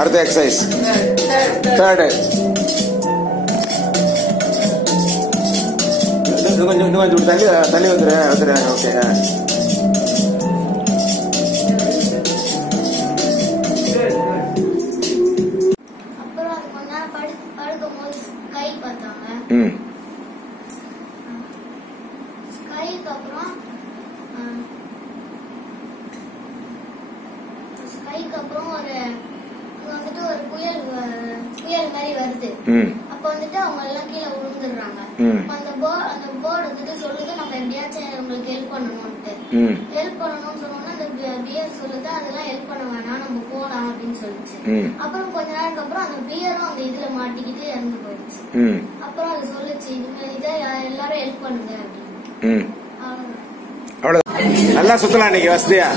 அடுத்த exercise third. கொஞ்சம் தள்ளி வந்துரு. ஓகே. அப்புறம் கொஞ்ச நேரம் படுக்கும் போது ஸ்கை பார்த்தாங்க. ஸ்கைக்கு அப்புறம் ஒரு வந்துட்டு ஒரு புயல் மாதிரி வருது. அப்ப வந்துட்டு அவங்க எல்லாம் கீழே விழுந்துடுறாங்க. அந்த போர்டு வந்துட்டு சொல்லுது நம்ம எப்படியாச்சும் உங்களுக்கு ஹெல்ப் பண்ணணும்ட்டு. ஹெல்ப் பண்ணணும்னு சொன்னோம்னா அந்த பியர் சொல்லுது அதெல்லாம் ஹெல்ப் பண்ண வேணாம் நம்ம போலாம் அப்படின்னு சொல்லிச்சு. அப்புறம் கொஞ்ச நேரத்துக்கு அப்புறம் அந்த பியரும் அந்த இதுல மாட்டிக்கிட்டு இறந்து போயிடுச்சு. அப்புறம் அது சொல்லுச்சு இதை எல்லாரும் ஹெல்ப் பண்ணுங்க அப்படின்னு. அவ்வளவுதான். நல்லா சுத்தலாம் இன்னைக்கு வசதியா.